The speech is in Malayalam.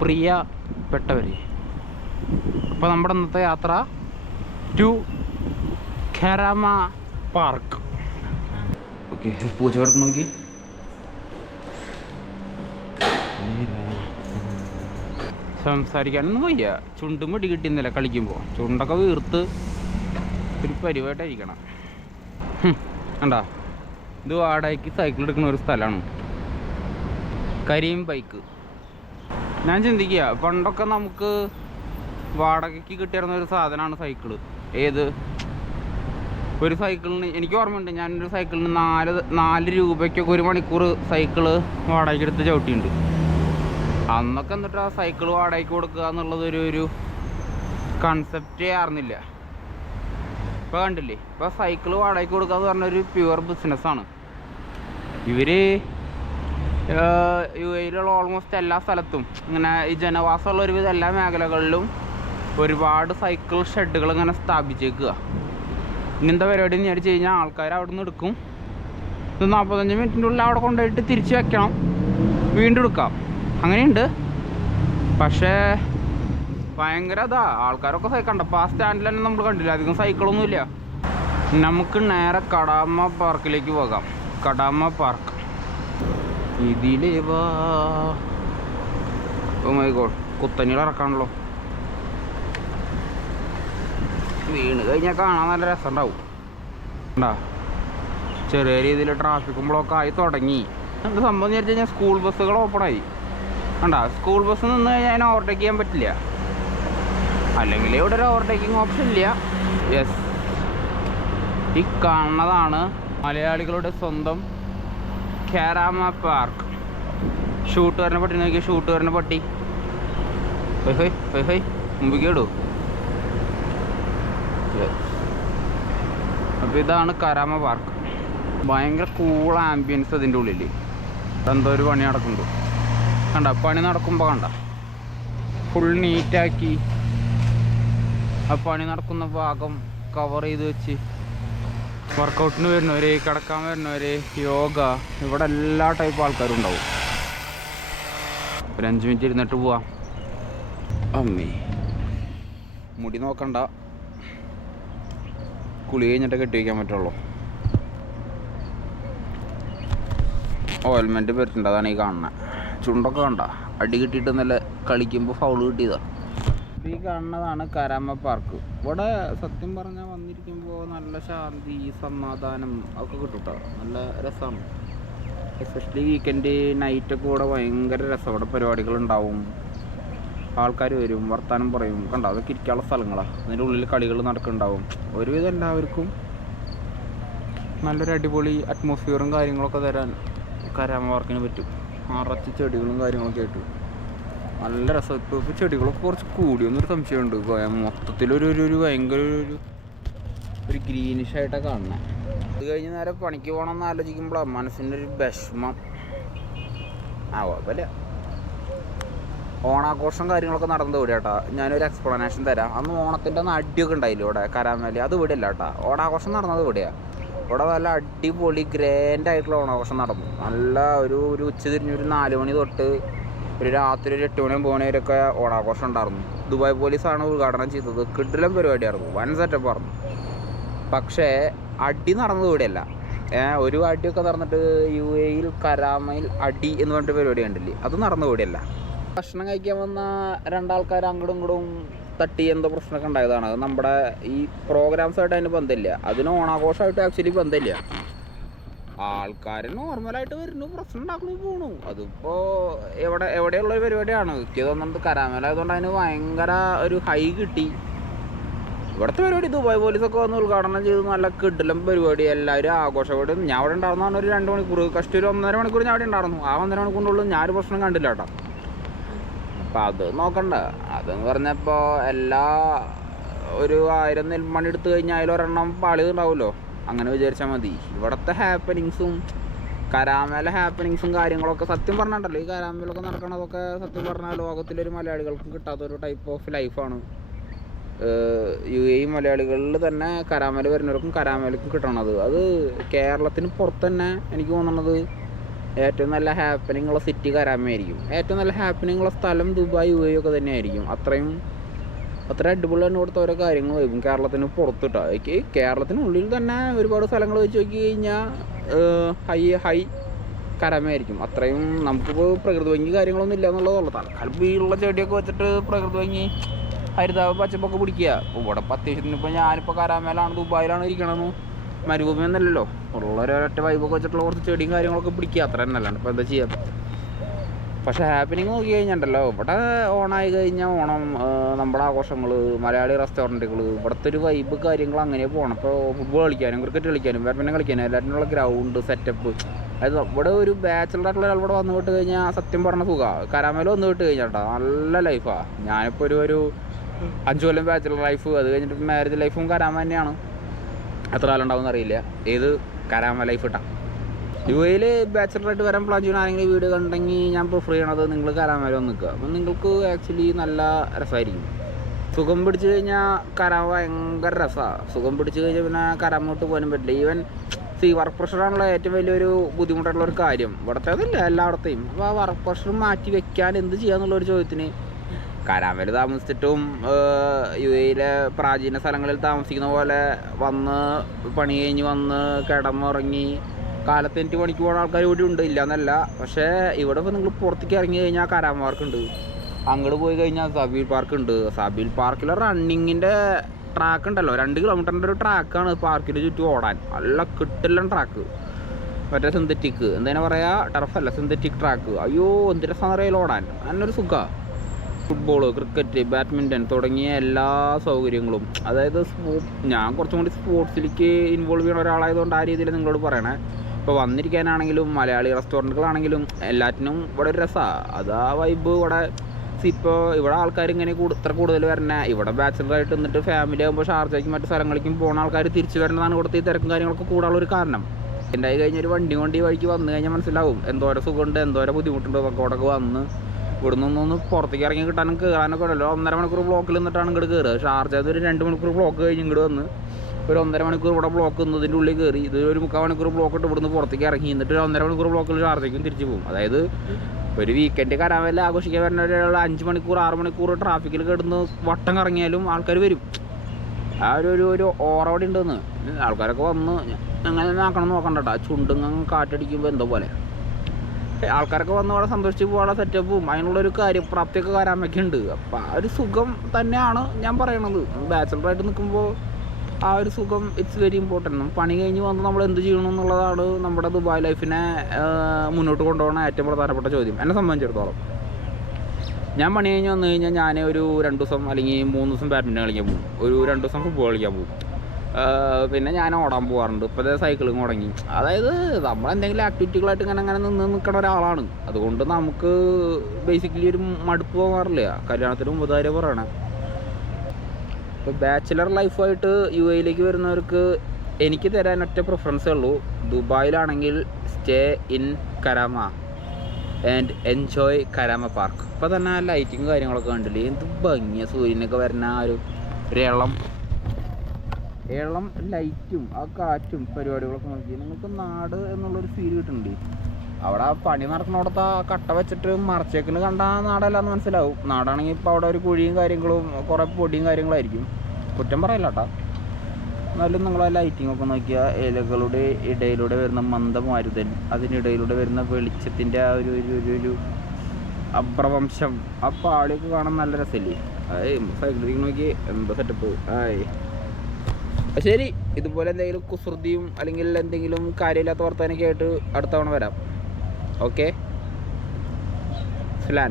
പ്രിയപ്പെട്ടവരെ, അപ്പോൾ നമ്മുടെ ഇന്നത്തെ യാത്ര ടു ഖരാമ പാർക്ക്. ഓക്കെ, പൂച്ച കിടക്ക് നോക്കി. സംസാരിക്കാനൊന്നും വയ്യ, ചുണ്ടും വെടി കിട്ടിയെന്നില്ല കളിക്കുമ്പോൾ. ചുണ്ടൊക്കെ വീർത്ത് ഒരു പരിപാടിയായിരിക്കണം. കണ്ടാ, ഇത് വാടകയ്ക്ക് സൈക്കിൾ എടുക്കുന്ന ഒരു സ്ഥലമാണ്, കരീം ബൈക്ക്. ഞാൻ ചിന്തിക്കുക, പണ്ടൊക്കെ നമുക്ക് വാടകയ്ക്ക് കിട്ടിയിരുന്ന ഒരു സാധനമാണ് സൈക്കിള്. ഏത് ഒരു സൈക്കിളിന് എനിക്ക് ഓർമ്മയുണ്ട്, ഞാനൊരു സൈക്കിളിന് 4 രൂപയ്ക്കൊക്കെ ഒരു മണിക്കൂർ സൈക്കിള് വാടകയ്ക്ക് എടുത്ത് ചവിട്ടിയിട്ടുണ്ട്. അന്നൊക്കെ എന്നിട്ട് ആ സൈക്കിൾ വാടകയ്ക്ക് കൊടുക്കുക എന്നുള്ളത് ഒരു കൺസെപ്റ്റേ ആയിരുന്നില്ല. ഇപ്പോൾ കണ്ടില്ലേ, ഇപ്പോൾ സൈക്കിൾ വാടകയ്ക്ക് കൊടുക്കുക എന്ന് പറഞ്ഞൊരു പ്യുവർ ബിസിനസ്സാണ്. ഇവർ UAE-യിലുള്ള ഓൾമോസ്റ്റ് എല്ലാ സ്ഥലത്തും ഇങ്ങനെ ഈ ജനവാസമുള്ള ഒരുവിധ എല്ലാ മേഖലകളിലും ഒരുപാട് സൈക്കിൾ ഷെഡുകൾ ഇങ്ങനെ സ്ഥാപിച്ചേക്കുക. ഇങ്ങനത്തെ പരിപാടി എന്ന് വിചാരിച്ച് കഴിഞ്ഞാൽ ആൾക്കാർ അവിടെ നിന്ന് എടുക്കും, ഇത് 45 മിനിറ്റിൻ്റെ ഉള്ളിൽ അവിടെ കൊണ്ടുപോയിട്ട് തിരിച്ച് വെക്കണം, വീണ്ടും എടുക്കാം. അങ്ങനെയുണ്ട്. പക്ഷേ ഭയങ്കര ആൾക്കാരൊക്കെ കണ്ടപ്പോൾ ആ സ്റ്റാൻഡിൽ തന്നെ നമ്മൾ കണ്ടില്ല, അധികം സൈക്കിളൊന്നുമില്ല. നമുക്ക് നേരെ കടാമ പാർക്കിലേക്ക് പോകാം. കടാമ പാർക്ക് ഇതിലേ വാ. ഓ മൈ ഗോഡ്, കുത്തനികൾ ഇറക്കാണല്ലോ. വീണ് കഴിഞ്ഞാൽ കാണാൻ നല്ല രസം ഉണ്ടാവും. ഉണ്ടാ, ചെറിയ രീതിയിൽ ട്രാഫിക്കും ബ്ലോക്ക് ആയി തുടങ്ങി. എന്ത് സംഭവം എന്ന് വെച്ച് കഴിഞ്ഞാൽ സ്കൂൾ ബസ്സുകൾ ഓപ്പണായി. കണ്ടാ, സ്കൂൾ ബസ് നിന്ന് കഴിഞ്ഞാൽ അതിനെ ഓവർടേക്ക് ചെയ്യാൻ പറ്റില്ല, അല്ലെങ്കിൽ ഇവിടെ ഒരു ഓവർടേക്കിംഗ് ഓപ്ഷൻ ഇല്ല. യെസ്, ഈ കാണുന്നതാണ് മലയാളികളുടെ സ്വന്തം ഖരാമ പാർക്ക്. ഷൂട്ടുകാരനെ പട്ടി നോക്കിയാൽ, ഷൂട്ടുകാരനെ പട്ടി ഹൈ മുമ്പിക്ക് ഇടൂ. അപ്പോൾ ഇതാണ് ഖരാമ പാർക്ക്. ഭയങ്കര കൂൾ ആംബിയൻസ് അതിൻ്റെ ഉള്ളിൽ. എന്തോ ഒരു പണി നടക്കുന്നുണ്ട്. കണ്ട, പണി നടക്കുമ്പോൾ കണ്ട ഫുൾ നീറ്റാക്കി ആ പണി നടക്കുന്ന ഭാഗം കവർ ചെയ്ത് വെച്ച് വർക്കൗട്ടിന് വരുന്നവർ, കിടക്കാൻ വരുന്നവർ, യോഗ, ഇവിടെ എല്ലാ ടൈപ്പ് ആൾക്കാരും ഉണ്ടാവും. ഒരു 5 മിനിറ്റ് ഇരുന്നിട്ട് പോവാം. അമ്മേ, മുടി നോക്കണ്ട, കുളി കഴിഞ്ഞിട്ട് കെട്ടി വയ്ക്കാൻ പറ്റുള്ളൂ. ഓയിൽമെൻറ്റ് പറ്റുന്നുണ്ട്, അതാണ് ഈ കാണുന്നത്. ചുണ്ടൊക്കെ കണ്ട അടി കിട്ടിയിട്ട് നല്ല കളിക്കുമ്പോൾ ഫൗള് കിട്ടിയതാണ്. ഈ കാണുന്നതാണ് ഖരാമ പാർക്ക്. ഇവിടെ സത്യം പറഞ്ഞാൽ വന്നിരിക്കുമ്പോൾ നല്ല ശാന്തി, സമാധാനം ഒക്കെ കിട്ടും കേട്ടോ. നല്ല രസമാണ്. എസ്പെഷ്യലി വീക്കെൻഡ് നൈറ്റൊക്കെ ഇവിടെ ഭയങ്കര രസം. ഇവിടെ പരിപാടികളുണ്ടാവും, ആൾക്കാർ വരും, വർത്താനം പറയും. കണ്ടോ, അതൊക്കെ ഇരിക്കാനുള്ള സ്ഥലങ്ങളാണ്. അതിൻ്റെ ഉള്ളിൽ കളികൾ നടക്കുന്നുണ്ടാവും. ഒരുവിധം എല്ലാവർക്കും നല്ലൊരു അടിപൊളി അറ്റ്മോസ്ഫിയറും കാര്യങ്ങളൊക്കെ തരാൻ ഖരാമ പാർക്കിന് പറ്റും. നിറച്ച് ചെടികളും കാര്യങ്ങളൊക്കെ ആയിട്ട് നല്ല രസം. ഇപ്പോൾ ചെടികളൊക്കെ കുറച്ച് കൂടിയൊന്നൊരു സംശയമുണ്ട്. മൊത്തത്തിലൊരു ഭയങ്കര ഒരു ഗ്രീനിഷായിട്ടാണ് കാണുന്നത്. അത് കഴിഞ്ഞ് നേരെ പണിക്ക് പോകണമെന്ന് ആലോചിക്കുമ്പോഴാണ് മനസ്സിൻ്റെ ഒരു വിഷമം. കുഴപ്പമില്ല, ഓണാഘോഷം കാര്യങ്ങളൊക്കെ നടന്നത് ഇവിടെ കേട്ടോ. ഞാനൊരു എക്സ്പ്ലനേഷൻ തരാം. അന്ന് ഓണത്തിൻ്റെ അന്ന് അടിയൊക്കെ ഉണ്ടായില്ല ഇവിടെ കരാമേലി, അത് ഇവിടെ അല്ല കേട്ടോ. ഓണാഘോഷം നടന്നത് ഇവിടെയാണ്. ഇവിടെ നല്ല അടിപൊളി ഗ്രാൻഡായിട്ടുള്ള ഓണാഘോഷം നടന്നു. നല്ല ഒരു ഉച്ച തിരിഞ്ഞൊരു 4 മണി തൊട്ട് ഒരു രാത്രി ഒരു 8 മണി 9 മണിവരെയൊക്കെ ഓണാഘോഷം ഉണ്ടായിരുന്നു. ദുബായ് പോലീസാണ് ഉദ്ഘാടനം ചെയ്തത്. കിടിലൻ പരിപാടിയായിരുന്നു, വൻ സെറ്റപ്പ് ആയിരുന്നു. പക്ഷേ അടി നടന്നത് ഇവിടെയല്ല. ഒരു അടിയൊക്കെ നടന്നിട്ട് UAE-യിൽ കരാമയിൽ അടി എന്ന് പറഞ്ഞിട്ട് പരിപാടി കണ്ടില്ലേ, അത് നടന്നത് ഇവിടെയല്ല. ഭക്ഷണം കഴിക്കാൻ വന്ന 2 ആൾക്കാർ അങ്ങോട്ടും ഇങ്ങോട്ടും തട്ടി എന്തോ പ്രശ്നമൊക്കെ ഉണ്ടായതാണ്. അത് നമ്മുടെ ഈ പ്രോഗ്രാംസായിട്ട് അതിന് ബന്ധമില്ല, അതിന് ഓണാഘോഷമായിട്ട് ആക്ച്വലി ബന്ധമില്ല. ആൾക്കാർ നോർമലായിട്ട് വരുന്നു, പ്രശ്നം ഉണ്ടാക്കുന്നു, പോണു. അതിപ്പോൾ എവിടെയുള്ളൊരു പരിപാടിയാണ്. എനിക്ക് തോന്നുന്നത് കരാമേലായതുകൊണ്ട് അതിന് ഭയങ്കര ഒരു ഹൈ കിട്ടി. ഇവിടുത്തെ പരിപാടി ദുബായ് പോലീസൊക്കെ വന്ന് ഉദ്ഘാടനം ചെയ്ത് നല്ല കിടിലം പരിപാടി, എല്ലാവരും ആഘോഷപരിപാടി. ഞാൻ അവിടെ ഉണ്ടായിരുന്നതാണ് ഒരു 2 മണിക്കൂർ, കഷ്ടി ഒരു 1.5 മണിക്കൂർ ഞാൻ അവിടെ ഉണ്ടായിരുന്നു. ആ 1.5 മണിക്കൂറിനുള്ളിൽ ഞാനൊരു പ്രശ്നം കണ്ടില്ല കേട്ടോ. അപ്പം അത് നോക്കണ്ട. അതെന്ന് പറഞ്ഞപ്പോൾ ഒരു 1000 നെൽമണി എടുത്തു കഴിഞ്ഞാൽ അതിലൊരെണ്ണം പാളിയതുണ്ടാവുമല്ലോ, അങ്ങനെ വിചാരിച്ചാൽ മതി. ഇവിടുത്തെ ഹാപ്പനിങ്സും കരാമേലെ ഹാപ്പനിങ്സും കാര്യങ്ങളൊക്കെ സത്യം പറഞ്ഞിട്ടുണ്ടല്ലോ, ഈ കരാമേലൊക്കെ നടക്കണതൊക്കെ സത്യം പറഞ്ഞാൽ ലോകത്തിലൊരു മലയാളികൾക്കും കിട്ടാത്തൊരു ടൈപ്പ് ഓഫ് ലൈഫാണ്. UAE മലയാളികളിൽ തന്നെ കരാമേൽ വരുന്നവർക്കും കരാമേലക്കും കിട്ടണത്. അത് കേരളത്തിന് പുറത്ത് തന്നെ എനിക്ക് തോന്നുന്നത് ഏറ്റവും നല്ല ഹാപ്പനിങ് ഉള്ള സിറ്റി കരാമയായിരിക്കും. ഏറ്റവും നല്ല ഹാപ്പനിങ് ഉള്ള സ്ഥലം ദുബായ് UAE ഒക്കെ തന്നെയായിരിക്കും. അത്ര അടിപൊളിയാണ് ഇവിടുത്തെ ഓരോ കാര്യങ്ങൾ വരും. കേരളത്തിന് പുറത്തിട്ടാ എനിക്ക് കേരളത്തിനുള്ളിൽ തന്നെ ഒരുപാട് സ്ഥലങ്ങൾ വെച്ച് നോക്കി കഴിഞ്ഞാൽ ഹൈ കരാമയായിരിക്കും. അത്രയും നമുക്കിപ്പോൾ പ്രകൃതി ഭംഗി കാര്യങ്ങളൊന്നും ഇല്ല എന്നുള്ളതുള്ളൂ. തൽക്കാലം വീടുള്ള ചെടിയൊക്കെ വെച്ചിട്ട് പ്രകൃതി ഭംഗി ഹരിതാവ് പച്ചപ്പൊക്കെ പിടിക്കുക. ഇവിടെ ഇപ്പോൾ അത്യാവശ്യത്തിന് ഇപ്പോൾ ഞാനിപ്പോൾ കരാമയിലാണ്, ദുബായിലാണ് ഇരിക്കണമെന്ന് മരുഭൂമി ഒന്നല്ലല്ലോ. ഉള്ളൊരൊറ്റ വൈബൊക്കെ വെച്ചിട്ടുള്ള കുറച്ച് ചെടിയും കാര്യങ്ങളൊക്കെ പിടിക്കുക, അത്ര തന്നെ അല്ലാണ്ട് ഇപ്പോൾ എന്താ ചെയ്യാം. പക്ഷേ ഹാപ്പനിങ് നോക്കി കഴിഞ്ഞിട്ടുണ്ടല്ലോ, ഇവിടെ ഓണായി കഴിഞ്ഞാൽ ഓണം, നമ്മുടെ ആഘോഷങ്ങൾ, മലയാളി റെസ്റ്റോറൻറ്റുകൾ, ഇവിടുത്തെ ഒരു വൈബ് കാര്യങ്ങൾ അങ്ങനെ പോകണം. ഇപ്പോൾ ഫുട്ബോൾ കളിക്കാനും ക്രിക്കറ്റ് കളിക്കാനും ബാഡ്മിൻ്റൺ കളിക്കാനും എല്ലാറ്റിനുള്ള ഗ്രൗണ്ട് സെറ്റപ്പ്. അതായത് ഇവിടെ ഒരു ബാച്ചിലറായിട്ടുള്ള ഒരാൾ ഇവിടെ വന്നു വിട്ട് കഴിഞ്ഞാൽ സത്യം പറഞ്ഞ സുഖമാണ്. കരാമേല വന്നു വിട്ട് കഴിഞ്ഞാൽ കേട്ടോ നല്ല ലൈഫാണ്. ഞാനിപ്പോൾ ഒരു 5 കൊല്ലം ബാച്ചിലർ ലൈഫ്, അത് കഴിഞ്ഞിട്ട് മാരേജ് ലൈഫും കരാമ തന്നെയാണ്. എത്ര കാലം ഉണ്ടാവും അറിയില്ല. ഏത് കരാമ ലൈഫ് ഇട്ടാ UAE ബാച്ചിലറായിട്ട് വരാൻ പ്ലാൻ ചെയ്യുന്ന ആരെങ്കിലും വീഡിയോ കണ്ടെങ്കിൽ ഞാൻ പ്രിഫർ ചെയ്യണത് നിങ്ങൾ കരാമയിൽ വന്ന് നിൽക്കുക. അപ്പം നിങ്ങൾക്ക് ആക്ച്വലി നല്ല രസമായിരിക്കും. സുഖം പിടിച്ച് കഴിഞ്ഞാൽ കരാമ ഭയങ്കര രസമാണ്. സുഖം പിടിച്ച് കഴിഞ്ഞാൽ പിന്നെ കരാമോട്ട് പോകാനും പറ്റില്ല. ഈവൻ വർക്ക് പ്രഷറാണുള്ള ഏറ്റവും വലിയൊരു ബുദ്ധിമുട്ടുള്ളൊരു കാര്യം. ഇവിടുത്തെ അതല്ല എല്ലായിടത്തെയും. അപ്പോൾ ആ വർക്ക് പ്രഷർ മാറ്റി വെക്കാൻ എന്ത് ചെയ്യാന്നുള്ളൊരു ചോദ്യത്തിന് കരാമയിൽ താമസിച്ചിട്ടും UAE പ്രാചീന സ്ഥലങ്ങളിൽ താമസിക്കുന്ന പോലെ വന്ന് പണി കഴിഞ്ഞ് വന്ന് കിടന്നുറങ്ങി കാലത്ത് എനിക്ക് പണിക്ക് പോകുന്ന ആൾക്കാർ ഇവിടെ ഉണ്ട്, ഇല്ല എന്നല്ല. പക്ഷേ ഇവിടെ ഇപ്പോൾ നിങ്ങൾ പുറത്തേക്ക് ഇറങ്ങി കഴിഞ്ഞാൽ കരാമ പാർക്കുണ്ട്, അങ്ങോട്ട് പോയി കഴിഞ്ഞാൽ സബീൽ പാർക്കുണ്ട്. സബീൽ പാർക്കിലെ റണ്ണിങ്ങിൻ്റെ ട്രാക്ക് ഉണ്ടല്ലോ, 2 കിലോമീറ്ററിൻ്റെ ഒരു ട്രാക്കാണ് പാർക്കിന് ചുറ്റും ഓടാൻ. നല്ല കിട്ടില്ല ട്രാക്ക്, മറ്റേ സിന്തറ്റിക് എന്താ പറയുക, ടർഫല്ല സിന്തറ്റിക് ട്രാക്ക്. അയ്യോ എന്ത് രസമറിയാലും ഓടാൻ നല്ലൊരു സുഖമാണ്. ഫുട്ബോൾ, ക്രിക്കറ്റ്, ബാഡ്മിൻ്റൺ തുടങ്ങിയ എല്ലാ സൗകര്യങ്ങളും. അതായത് ഞാൻ കുറച്ചും കൂടി സ്പോർട്സിലേക്ക് ഇൻവോൾവ് ചെയ്യുന്ന ഒരാളായതുകൊണ്ട് ആ രീതിയിൽ നിങ്ങളോട് പറയണേ. ഇപ്പോൾ വന്നിരിക്കാനാണെങ്കിലും മലയാളി റെസ്റ്റോറൻറ്റുകളാണെങ്കിലും എല്ലാറ്റിനും ഇവിടെ ഒരു രസമാണ്. അത് ആ വൈബ് ഇവിടെ. ഇപ്പോൾ ഇവിടെ ആൾക്കാർ ഇങ്ങനെ ഇത്ര കൂടുതൽ വരണേ, ഇവിടെ ബാച്ചിലറായിട്ട് നിന്നിട്ട് ഫാമിലി ആകുമ്പോൾ ഷാർജയ്ക്കും മറ്റു സ്ഥലങ്ങളിലേക്കും പോകുന്ന ആൾക്കാർ തിരിച്ചു വരേണ്ടതാണ് ഇവിടുത്തെ ഈ തിരക്കും കാര്യങ്ങളൊക്കെ കൂടാനുള്ളൊരു കാരണം. ഉണ്ടായി കഴിഞ്ഞാൽ ഒരു വണ്ടി വഴിക്ക് വന്നു കഴിഞ്ഞാൽ മനസ്സിലാവും എന്തോരം സുഖമുണ്ട്, എന്തോരം ബുദ്ധിമുട്ടുണ്ട്. ഒക്കെ ഇവിടെ വന്ന് ഇവിടെ നിന്നൊന്ന് പുറത്തേക്ക് ഇറങ്ങി കിട്ടാനും കയറാനൊക്കെ ഉണ്ടല്ലോ. 1.5 മണിക്കൂർ ബ്ലോക്കിൽ നിന്നിട്ടാണ് ഇങ്ങോട്ട് കയറുക. ഷാർജയിൽ ഒരു 2 മണിക്കൂർ ബ്ലോക്ക് കഴിഞ്ഞ് ഇങ്ങോട്ട് വന്ന് ഒരു 1.5 മണിക്കൂർ ഇവിടെ ബ്ലോക്ക് നിന്നതിൻ്റെ ഉള്ളിൽ കയറി ഇത് ഒരു 3/4 മണിക്കൂർ ബ്ലോക്ക് ഇട്ട് ഇവിടുന്ന് പുറത്തേക്ക് ഇറങ്ങി എന്നിട്ട് ഒരു 1.5 മണിക്കൂർ ബ്ലോക്കിൽ ഷാർജയ്ക്കും തിരിച്ചു പോകും. അതായത് ഒരു വീക്കെൻഡ് കരാമയിൽ ആഘോഷിക്കാൻ വരുന്ന ഒരാൾ 5 മണിക്കൂർ 6 മണിക്കൂർ ട്രാഫിക്കിൽ കിടന്ന് വട്ടം കറങ്ങിയാലും ആൾക്കാർ വരും. ആ ഒരു ഓറോടെ ഉണ്ടെന്ന് ആൾക്കാരൊക്കെ വന്ന് അങ്ങനെ നോക്കണ്ട ചുണ്ടുങ്ങ കാറ്റടിക്കുമ്പോൾ എന്തോ പോലെ ആൾക്കാരൊക്കെ വന്ന് അവിടെ സന്തോഷിച്ച് പോകാനുള്ള സെറ്റപ്പും അതിനുള്ളൊരു കാര്യപ്രാപ്തിയൊക്കെ കരാമയ്ക്ക് ഉണ്ട്. അപ്പം ആ ഒരു സുഖം തന്നെയാണ് ഞാൻ പറയണത്. ബാച്ചിലറായിട്ട് നിൽക്കുമ്പോൾ ആ ഒരു സുഖം ഇറ്റ്സ് വെരി ഇമ്പോർട്ടൻറ്റ്. പണി കഴിഞ്ഞ് വന്ന് നമ്മൾ എന്ത് ചെയ്യണം എന്നുള്ളതാണ് നമ്മുടെ ദുബായ് ലൈഫിനെ മുന്നോട്ട് കൊണ്ടുപോകുന്ന ഏറ്റവും പ്രധാനപ്പെട്ട ചോദ്യം. എന്നെ സംബന്ധിച്ചിടത്തോളം ഞാൻ പണി കഴിഞ്ഞ് വന്നു കഴിഞ്ഞാൽ ഞാൻ ഒരു 2 ദിവസം അല്ലെങ്കിൽ 3 ദിവസം ബാഡ്മിൻ്റൺ കളിക്കാൻ പോകും, ഒരു 2 ദിവസം ഫുട്ബോൾ കളിക്കാൻ പോകും, പിന്നെ ഞാൻ ഓടാൻ പോകാറുണ്ട്. ഇപ്പോഴത്തെ സൈക്കിളിങ് തുടങ്ങി. അതായത് നമ്മളെന്തെങ്കിലും ആക്ടിവിറ്റികളായിട്ട് അങ്ങനെ നിൽക്കുന്ന ഒരാളാണ്. അതുകൊണ്ട് നമുക്ക് ബേസിക്കലി ഒരു മടുപ്പ് പോകാറില്ല. കല്യാണത്തിന് മുമ്പ് കാര്യം പറയണേ. ഇപ്പോൾ ബാച്ചിലർ ലൈഫായിട്ട് UAE വരുന്നവർക്ക് എനിക്ക് തരാൻ ഒറ്റ പ്രിഫറൻസേ ഉള്ളൂ. ദുബായിലാണെങ്കിൽ stay in Karama and enjoy Karama park. ഇപ്പോൾ തന്നെ ആ ലൈറ്റിങ് കാര്യങ്ങളൊക്കെ കണ്ടില്ലേ, എന്ത് ഭംഗിയാണ്. സൂര്യനൊക്കെ വരുന്ന ആ ഒരു ഏളം ലൈറ്റും ആ കാറ്റും പരിപാടികളൊക്കെ നോക്കി നിങ്ങൾക്ക് നാട് എന്നുള്ളൊരു ഫീൽ കിട്ടുന്നുണ്ട്. അവിടെ ആ പണി നടക്കുന്നിടത്ത് ആ കട്ട വെച്ചിട്ട് മറച്ചേക്കിന് കണ്ട നാടല്ലാന്ന് മനസ്സിലാവും. നാടാണെങ്കിൽ ഇപ്പോൾ അവിടെ ഒരു കുഴിയും കാര്യങ്ങളും കുറേ പൊടിയും കാര്യങ്ങളായിരിക്കും. കുറ്റം പറയില്ല കേട്ടോ. എന്നാലും നിങ്ങൾ ആ ലൈറ്റിംഗ് ഒക്കെ നോക്കിയാൽ ഇലകളുടെ ഇടയിലൂടെ വരുന്ന മന്ദമാരുതൻ, അതിനിടയിലൂടെ വരുന്ന വെളിച്ചത്തിൻ്റെ ആ ഒരു അഭ്രവംശം, ആ പാളിയൊക്കെ കാണാൻ നല്ല രസമില്ലേ. സൈക്കിളിൽ നോക്കി എന്താ സെറ്റപ്പ്. ശരി, ഇതുപോലെ എന്തെങ്കിലും കുസൃതിയും അല്ലെങ്കിൽ എന്തെങ്കിലും കാര്യമില്ലാത്ത വർത്തമാനമൊക്കെ ആയിട്ട് അടുത്ത തവണ വരാം. Okay, slant.